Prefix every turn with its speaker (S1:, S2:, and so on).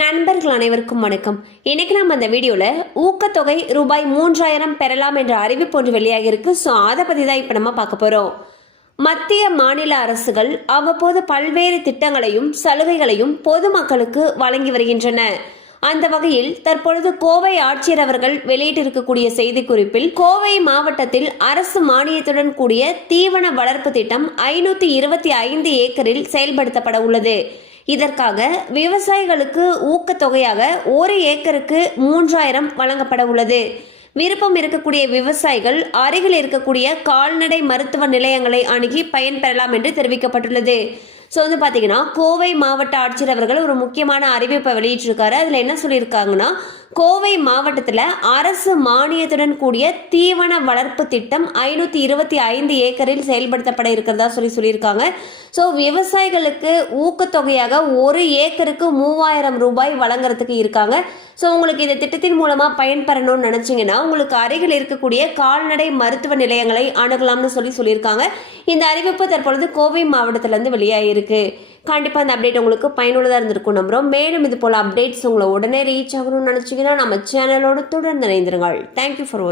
S1: நண்பர்கள் அனைவருக்கும் வணக்கம். இன்னைக்கு நம்ம அந்த வீடியோவில் ஊக்கத்தொகை ரூபாய் மூன்றாயிரம் பெறலாம் என்ற அறிவிப்பு ஒன்று வெளியாகி இருக்கு ஸோ அதை பற்றி தான் இப்போ நம்ம பார்க்க போகிறோம் மத்திய மாநில அரசுகள் அவ்வப்போது பல்வேறு திட்டங்களையும் சலுகைகளையும் பொதுமக்களுக்கு வழங்கி வருகின்றன. அந்த வகையில் தற்பொழுது கோவை ஆட்சியர் அவர்கள் வெளியிட்டிருக்கக்கூடிய செய்திக்குறிப்பில் கோவை மாவட்டத்தில் அரசு மானியத்துடன் கூடிய தீவன வளர்ப்பு திட்டம் ஐநூற்றி இருபத்தி ஐந்து ஏக்கரில் செயல்படுத்தப்பட உள்ளது. இதற்காக விவசாயிகளுக்கு ஊக்கத்தொகையாக ஒரு ஏக்கருக்கு மூன்றாயிரம் வழங்கப்பட உள்ளது. விருப்பம் இருக்கக்கூடிய விவசாயிகள் அருகில் இருக்கக்கூடிய கால்நடை மருத்துவ நிலையங்களை அணுகி பயன்பெறலாம் என்று தெரிவிக்கப்பட்டுள்ளது. ஸோ வந்து பார்த்தீங்கன்னா கோவை மாவட்ட ஆட்சியர் அவர்கள் ஒரு முக்கியமான அறிவிப்பை வெளியிட்டிருக்காரு. அதில் என்ன சொல்லியிருக்காங்கன்னா கோவை மாவட்டத்தில் அரசு மானியத்துடன் கூடிய தீவன வளர்ப்பு திட்டம் ஐநூற்றி இருபத்தி ஐந்து ஏக்கரில் செயல்படுத்தப்பட இருக்கிறதா சொல்லி சொல்லியிருக்காங்க. ஸோ விவசாயிகளுக்கு ஊக்கத்தொகையாக ஒரு ஏக்கருக்கு மூவாயிரம் ரூபாய் வழங்குறதுக்கு இருக்காங்க. ஸோ உங்களுக்கு இந்த திட்டத்தின் மூலமாக பயன்பெறணும்னு நினச்சிங்கன்னா உங்களுக்கு அருகில் இருக்கக்கூடிய கால்நடை மருத்துவ நிலையங்களை அணுகலாம்னு சொல்லி சொல்லியிருக்காங்க. இந்த அறிவிப்பு தற்பொழுது கோவை மாவட்டத்திலேருந்து வெளியாகிருக்கு கண்டிப்பாக அந்த அப்டேட் உங்களுக்கு பயனுள்ளதாக இருந்திருக்கும் நம்புகிறோம் மேலும் இது போல் அப்டேட்ஸ் உங்களை உடனே ரீச் ஆகணும்னு நினச்சிங்கன்னா நம்ம சேனலோடு தொடர்ந்து இணைந்திருங்கள். Thank you for